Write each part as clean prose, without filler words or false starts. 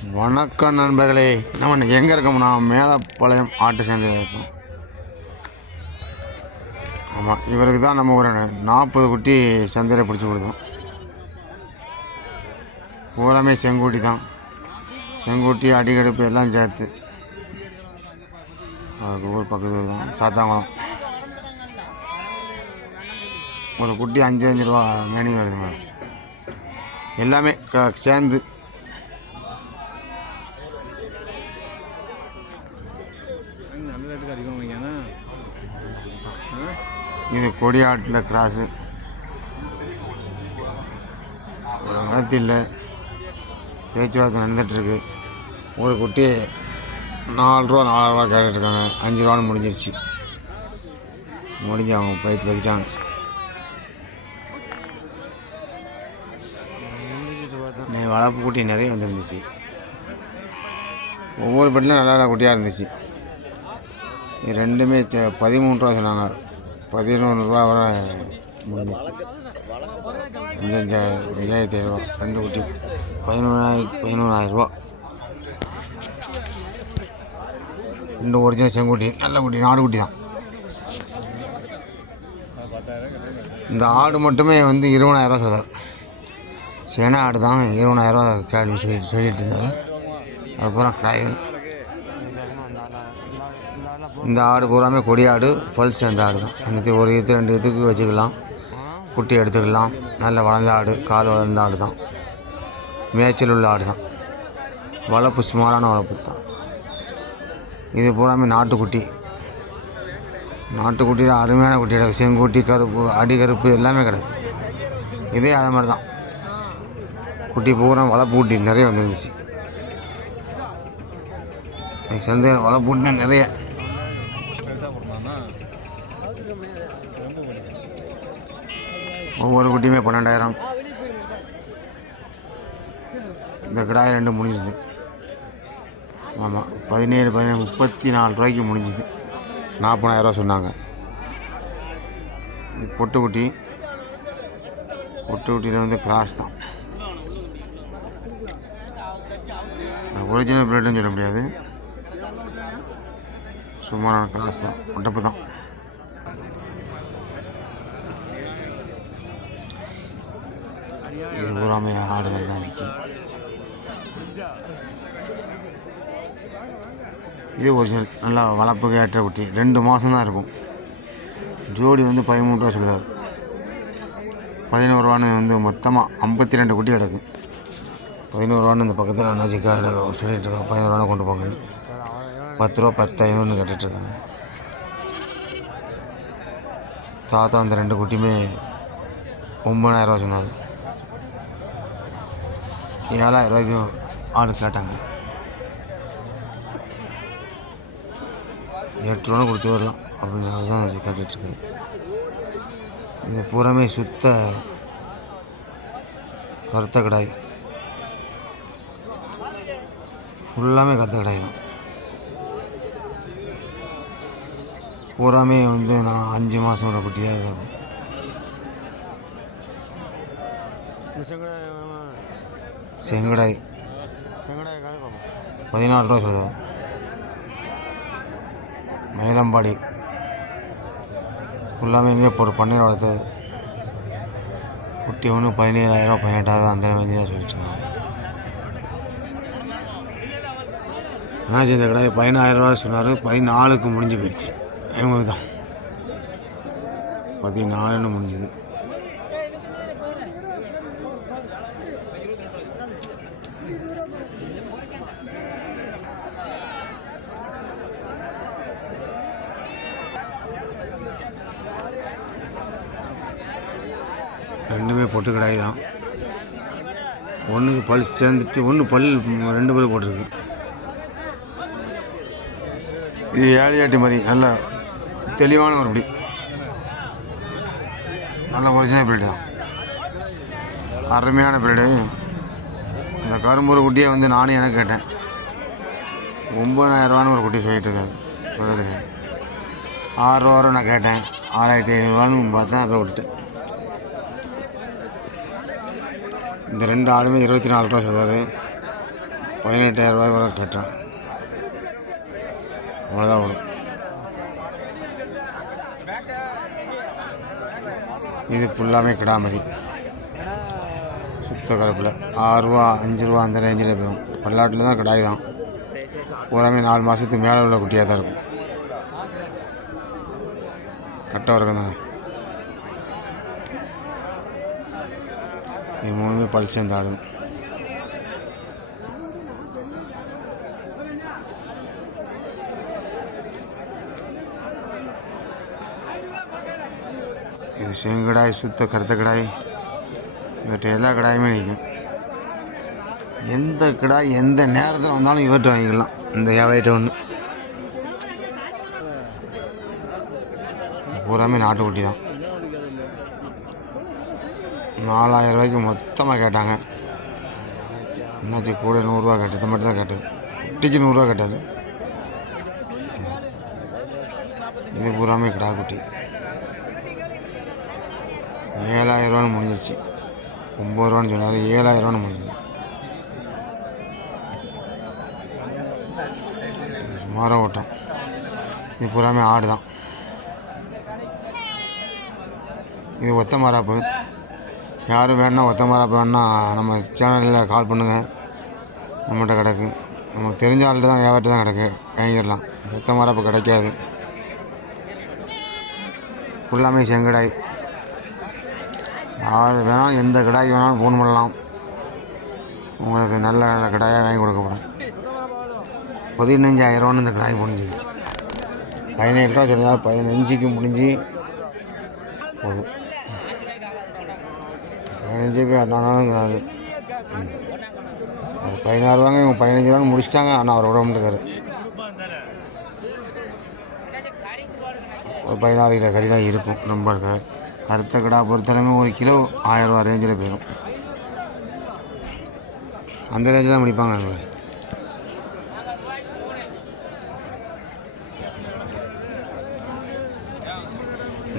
வணக்கம் நண்பர்களே, நம்ம எங்கே இருக்கோம்னா மேலப்பாளையம் ஆட்டு சந்தையில் இருக்கோம். ஆமாம், இவருக்கு தான் நம்ம ஒரு 40 குட்டி சந்தையில் பிடிச்சி கொடுத்தோம். பூராமே செங்குட்டி தான், செங்குட்டி அடிக்கடுப்பு எல்லாம் சேர்த்து. அவருக்கு ஊர் பக்கத்தில் தான் சாத்தாங்குளம். ஒரு குட்டி 5 ரூபா மேனி வருது மேடம். எல்லாமே சேர்ந்து. இது கொடியாட்டில் கிராஸு. ஒரு இடத்தில் பேச்சுவார்த்தை நடந்துகிட்ருக்கு. ஒரு குட்டி 4 ரூபா கேட்டுட்ருக்காங்க. 5 ரூபான்னு முடிஞ்சிருச்சு. முடிஞ்சு அவங்க பதிச்சாங்க. வளர்ப்பு குட்டி நிறைய வந்துருந்துச்சு. ஒவ்வொரு பெட்டிலும் நல்ல நல்ல குட்டியாக இருந்துச்சு. இது ரெண்டுமே 13 ரூபா சொன்னாங்க. 11 ரூபா வரை முடிஞ்சிச்சு. 5500 ரூபா ரெண்டு குட்டி. 11,000 ரூபா. ரெண்டு ஒரிஜினல் செங்குட்டி, நல்ல குட்டி, நாடு குட்டி தான். இந்த ஆடு மட்டுமே 20,000 ரூபா சொல்கிறார். சேனை ஆடு தான் 20,000 ரூபா கேள்வி சொல்லிட்டு இருந்தார். அதுக்கப்புறம் கிடாய்கள். இந்த ஆடு பூராமே கொடியாடு, பல் சேர்ந்த ஆடு தான். இன்னைக்கு ஒரு 2 இதுக்கு வச்சுக்கலாம், குட்டி எடுத்துக்கலாம். நல்ல வளர்ந்த ஆடு, கால் வளர்ந்த ஆடு தான். மேய்ச்சல் உள்ள ஆடு தான். வளர்ப்பு சுமாரான வளர்ப்பு தான். இது பூராமே நாட்டுக்குட்டி. நாட்டுக்குட்டியில் அருமையான குட்டி கிடக்கு. செங்குட்டி, கருப்பு, அடி கருப்பு எல்லாமே கிடக்கு. இதே அது மாதிரி தான். குட்டி பூரா வளர்ப்பு குட்டி நிறைய வந்துருந்துச்சு. சந்தையில் வளர்ப்பு குட்டி தான் நிறைய. ஒவ்வொரு குட்டியுமே 12,000. இந்த கிடாய் 2 முடிஞ்சிச்சு. ஆமாம், 17, 34 ரூபாய்க்கு முடிஞ்சுது. 40,000 ரூபா சொன்னாங்க. பொட்டுக்குட்டி. பொட்டுக்குட்டியில் கிராஸ் தான். ஒரிஜினல் பிளேட்னு சொல்ல முடியாது, சும்மாரான கிராஸ் தான், ஒட்டப்பு தான். இது பூராமே ஆடுகள் தான் நிற்கி. இது ஒரிஜினல் நல்லா வளர்ப்புக்கு ஏற்ற குட்டி. 2 மாதம் தான் இருக்கும். ஜோடி 13 ரூபா சொல்லுதார். 11 ரூபான்னு மொத்தமாக 52 குட்டி கிடக்கு. 11 ரூபான்னு இந்த பக்கத்தில் அண்ணாச்சிக்கார சொல்லிட்டு இருக்காங்க. 11 ரூபான்னு கொண்டு போங்கன்னு. 10 ரூபா 10,500 கட்டிட்டுருக்காங்க. தாத்தா அந்த 2 குட்டியுமே 9,000 ரூபா சொன்னார். 7,000 ரூபாய்க்கு ஆடு கேட்டாங்க. 8 ரூபான்னு கொடுத்து வரலாம் அப்படின்னால தான் அது கட்டிகிட்ருக்கு. இது பூராமே சுத்த கருத்த கடாய். ஃபுல்லாமே கருத்த கடாய் தான். பூராமே நான் 5 மாதம் ஒரு குட்டியாக இருக்கும். செங்கடாய் 14 ரூபா சொல்லுது. மயிலம்பாடி ஃபுல்லாமே இங்கே ஒரு பன்னீர் வளர்த்தது. குட்டி 17,000 ரூபா 18,000 அந்த மாதிரி தான் சொல்லிட்டுருக்காங்க. ஆனால் இந்த கடாய் 14,000 ரூபா சொன்னார். 14க்கு முடிஞ்சு போயிடுச்சு. இவங்க தான் 14ன்னு முடிஞ்சுது. ரெண்டுமே பொட்டு கடாய் தான். ஒன்றுக்கு பல் சேர்ந்துட்டு, ஒன்று பல் 2 பல் போட்டிருக்கு. இது ஏழையாட்டி மாதிரி நல்ல தெளிவான ஒரு படி. நல்ல ஒரிஜினல் பிரீடு தான், அருமையான பிரீடு. இந்த கரும்பூர் குட்டியை நானும் எனக்கு கேட்டேன். 9,000 ரூபான்னு ஒரு குட்டி சொல்லிட்டு இருக்காரு. சொல்லுறதுக்கு 6 ரூபா நான் கேட்டேன். 6,500 பார்த்தா விட்டுட்டேன். இந்த 2 ஆடுமே 24 ரூபா சொல்கிறாரு. 18,000 வரை கட்டுறேன். அவ்வளோதான் வரும். இது ஃபுல்லாமே கிடாமரி சுத்த கருப்பில் 6 ரூபா 5 ரூபா அந்த ரேஞ்சில் போகும். பல்லாட்டில் தான் கிடாய் தான். பூராமே 4 மாதத்துக்கு மேலே உள்ள குட்டியாக தான் இருக்கும். கட்டை வரைக்கும் தானே. இது 3மே பல் சேர்ந்து ஆடுது. இது செங்கடாய் சுத்த கருத்த கடாய். இவற்றை எல்லா கடாயுமே நிற்கும். எந்த கடாய் எந்த நேரத்தில் வந்தாலும் இவற்றை வாங்கிக்கலாம். இந்த வியாபாரிட்ட ஒன்று பூராமே நாட்டுக்குட்டி தான். 4,000 ரூபாய்க்கு மொத்தமாக கேட்டாங்க. என்னாச்சு கூட 100 ரூபா கேட்டது மட்டும் தான் கேட்டது. குட்டிக்கு 100 ரூபா கேட்டாது. இது பூராமே கிடா குட்டி. 7,000 ரூபான்னு முடிஞ்சிருச்சு. 9 ரூபான்னு சொன்னார். 7,000 ரூபான்னு முடிஞ்சிது. சுமாராக ஓட்டம். இது பூராமே ஆடு தான். இது ஒத்த மாராப்பு. யாரும் வேணுன்னா ஒத்த மாராப்பு வேணுன்னா நம்ம சேனலில் கால் பண்ணுங்கள். நம்மகிட்ட கிடக்கு. நமக்கு தெரிஞ்ச ஆள்கிட்ட தான் வியாபாரத்தை தான் கிடக்கு. வாங்கிடலாம். ஒத்த மாராப்பு கிடைக்காது. ஃபுல்லாமே செங்கடாய். யார் வேணாலும் எந்த கடாய்க்கு வேணாலும் ஃபோன் பண்ணலாம். உங்களுக்கு நல்ல நல்ல கடாயாக வாங்கி கொடுக்கப்படும். 15,000 ரூபான்னு இந்த கடாய் முடிஞ்சிருச்சு. 17 ரூபா சொன்னார். 15க்கு முடிஞ்சு போகுது. 15க்கு அண்ணானாலும் அது 16 ரூபாங்க. இவங்க 15 ரூபான்னு முடிச்சிட்டாங்க. ஆனால் அவர் விட மாட்டேங்காரு. ஒரு 16 கிலோ கறி தான் இருக்கும். ரொம்ப இருக்காது. கருத்த கடா பொறுத்தளவுமே 1 கிலோ 1000 ரூபா ரேஞ்சில் போயிடும். அந்த ரேஞ்சில் தான் முடிப்பாங்க.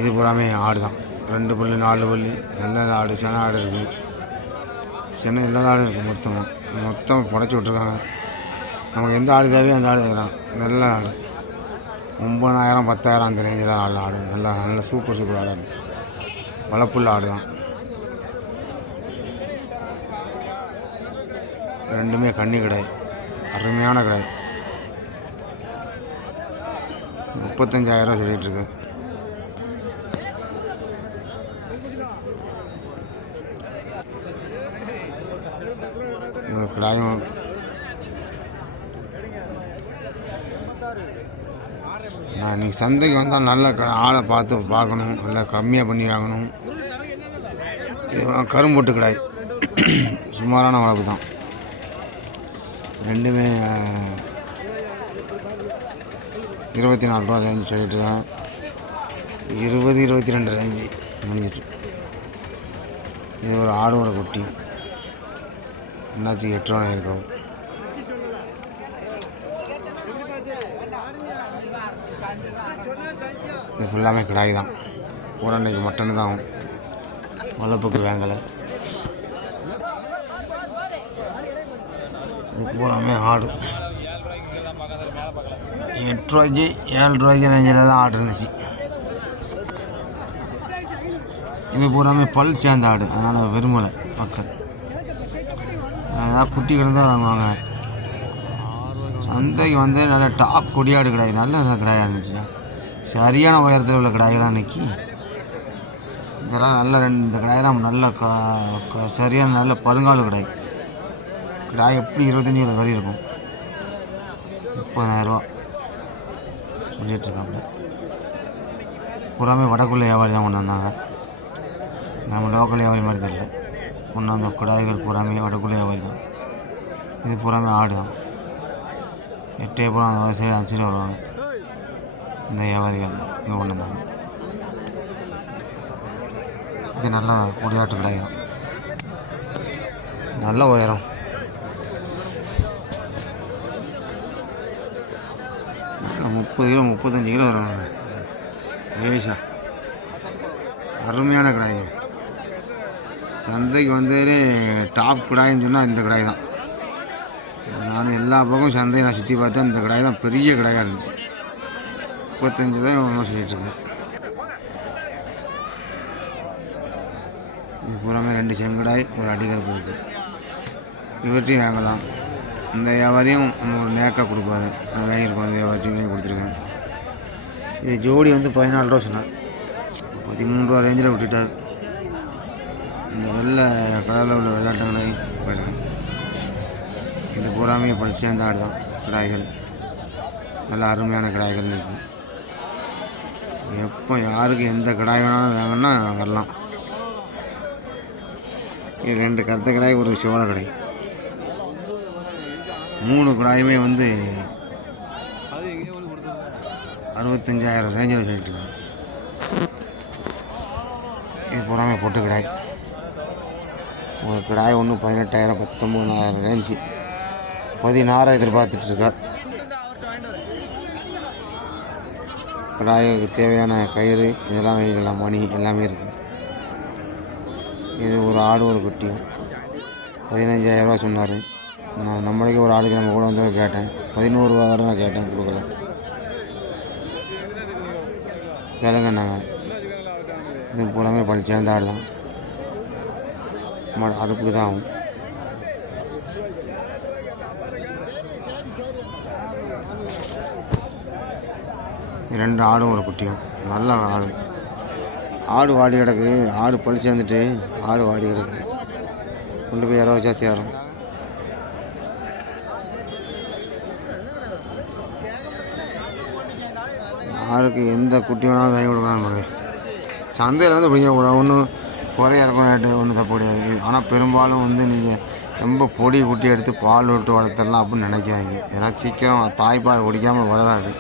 இது பூராமே ஆடு தான். 2 பல்லு 4 பல்லு நல்ல ஆடு. சென ஆடு இருக்குது. சென்னை இல்லாத ஆடு இருக்குது. மொத்தம் புடைச்சி விட்ருக்காங்க. நமக்கு எந்த ஆடு தேவையோ அந்த ஆடு வைக்கலாம். நல்ல ஆடு. 9,000 10,000 அந்த ரேஞ்சில் நல்ல ஆடு. நல்ல சூப்பர் ஆடாக இருந்துச்சு. வளப்புள்ள ஆடு தான். 2மே கன்னி கடாய். அருமையான கடாய். 35,000 சொல்லிகிட்ருக்கு. இவர் கடாயும் நான் இன்றைக்கி சந்தைக்கு வந்தால் நல்ல ஆளை பார்க்கணும். நல்லா கம்மியாக பண்ணி வாங்கணும். இது கரும்போட்டு கடாய். சுமாரான வளர்ப்பு தான். 2மே 24 ரூபா ரேஞ்சு சொல்லிட்டு தான். 20 22 ரேஞ்சு முடிஞ்சிட்டு. இது ஒரு ஆடு ஒரு குட்டி. என்னாச்சு 8 ரூபா இருக்கும். இது ஃபுல்லாமே கிடாய் தான். ஒரு அன்னைக்கு மட்டன் தான். வளர்ப்புக்கு வாங்கலை. இது பூராமே ஆடு. 8 ரூபாய்க்கு 7 ரூபாய்க்கு ரேஞ்சிலலாம் ஆடு இருந்துச்சு. இது பூராமே பல் சேர்ந்த ஆடு. அதனால் விரும்பலை மக்கள். ஏதாவது குட்டி கிடந்தால் வாங்குவாங்க. சந்தைக்கு வந்து நல்ல டாப் கொடியாடு கிடாய். நல்ல கிடாயாக இருந்துச்சு. சரியான உயரத்தில் உள்ள கிடாயெல்லாம் நிற்கி. இதெல்லாம் நல்ல இந்த கிடாயெல்லாம் நல்ல சரியான நல்ல பருங்கால கிடாய். கிடாய் எப்படி 25 கிலோ கறி இருக்கும். 30,000 ரூபா சொல்லிகிட்ருக்காப்புல. பூராமே வடக்குள்ள வியாபாரி தான் கொண்டு வந்தாங்க. நம்ம லோக்கல் வியாபாரி மாதிரி தெரியல. கொண்டு வந்த கிடாய்கள் பூராமே வடக்குள்ள வியாபாரி தான். இது பூராமே ஆடு தான். 8 பூரா அந்த சைடு அந்த சைடு வருவாங்க. இந்த வியாபாரிகள் இங்கே கொண்டு வந்தாங்க. இது நல்ல கொடியாட்டு கிடாய் தான். நல்ல உயரம். நல்ல 30 கிலோ 35 கிலோ வருவாங்க. லேசா அருமையான கிடாய்ங்க. சந்தைக்கு வந்து டாப் கிடாயின்னு சொன்னால் இந்த கிடாய் தான். ஆனால் எல்லா பக்கமும் சந்தையை நான் சுற்றி பார்த்தா இந்த கடாய் தான் பெரிய கடாயாக இருந்துச்சு. 35 ரூபாய் ஒன்றும் சொல்லிட்டுருக்காரு. இது பூராமே 2 செங்கடாய் ஒரு அடிக்கருப்பு இருக்குது. இவற்றையும் வாங்கலாம். இந்த வியாபாரியும் ஒரு நேக்காக கொடுப்பாரு. நான் வாங்கியிருக்கோம். அந்த வியாபாரியும் வாங்கி கொடுத்துருக்கேன். இது ஜோடி வந்து 14 ரூபா சொன்னார். 13 ரூபா ரேஞ்சில் விட்டுட்டார். இந்த வெள்ளை கலரில் உள்ள வெள்ளாட்டங்களை போயிடுறேன். இது பூராமே பளிச்சேர்ந்த ஆடு தான். கடாய்கள் நல்ல அருமையான கடாய்கள் இன்றைக்கி. எப்போ யாருக்கு எந்த கடாய் வேணாலும் வாங்கினா வரலாம். இது 2 கருத்த கடாய் ஒரு சோள கடை. 3 கடாயுமே வந்து 65,000 ரேஞ்சில் சொல்லிட்டுருக்காங்க. இது பூராமே பொட்டு கடாய். ஒரு கடாய் ஒன்று 18,000 19,000 ரேஞ்சு. 16 எதிர்பார்த்துட்ருக்கார். கடாய்க்கு தேவையான கயிறு இதெல்லாம் வைக்கலாம். மணி எல்லாமே இருக்குது. இது ஒரு ஆடு ஒரு குட்டியும் 15,000 ரூபா சொன்னார். நான் நம்மளுக்கே ஒரு ஆளுக்கு நம்ம கூட வந்து கேட்டேன். 11 ரூபா வரை நான் கேட்டேன், கொடுக்கல. கேளுங்க. நாங்கள் இது பூராமே பழிச்சேர்ந்த ஆடு தான். அடுப்புக்கு தான் ஆகும். ரெண்டு ஆடும் ஒரு குட்டியும். நல்ல ஆடு. ஆடு வாடி கிடக்கு. ஆடு பழி சேர்ந்துட்டு ஆடு வாடி கிடக்கு. கொண்டு போய் யாரோ வச்சா தேரும். ஆடுக்கு எந்த குட்டி வேணாலும் வாங்கி கொடுக்கலாம் பாருங்க. சந்தையில் வந்து அப்படிங்க ஒன்றும் குறைய இருக்கும் ரேட்டு ஒன்றும் தப்பு கிடையாது. ஆனால் பெரும்பாலும் வந்து நீங்கள் ரொம்ப பொடி குட்டி எடுத்து பால் விட்டு வளர்த்துடலாம் அப்படின்னு நினைக்காதீங்க. ஏன்னா சீக்கிரம் தாய்ப்பால் குடிக்காமல் வளராது.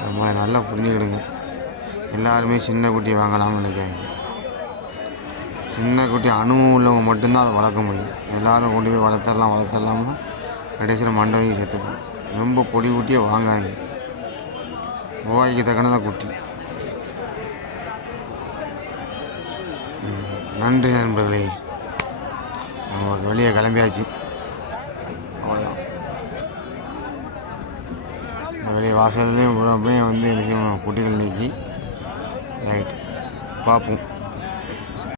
அது மாதிரி நல்லா புரிஞ்சுக்கிடுங்க. எல்லாருமே சின்ன குட்டி வாங்கலாம்னு நினைக்காதீங்க. சின்ன குட்டி அனுபவம் உள்ளவங்க மட்டும்தான் அதை வளர்க்க முடியும். எல்லோரும் கொண்டு போய் வளர்த்துடலாம்னா கடைசியில் மண்டபம் சேர்த்துப்போம். ரொம்ப பொடி குட்டியை வாங்காதீங்க. ரூபாய்க்கு தக்கனதான் குட்டி. நன்றி நண்பர்களே. நம்ம வெளியே கிளம்பியாச்சு. அவ்வளோதான். இந்த வெளியே வாசல்லையும் அப்படியே வந்து என்ன செய்யணும், குட்டிகள் நீக்கி ரைட் பார்ப்போம்.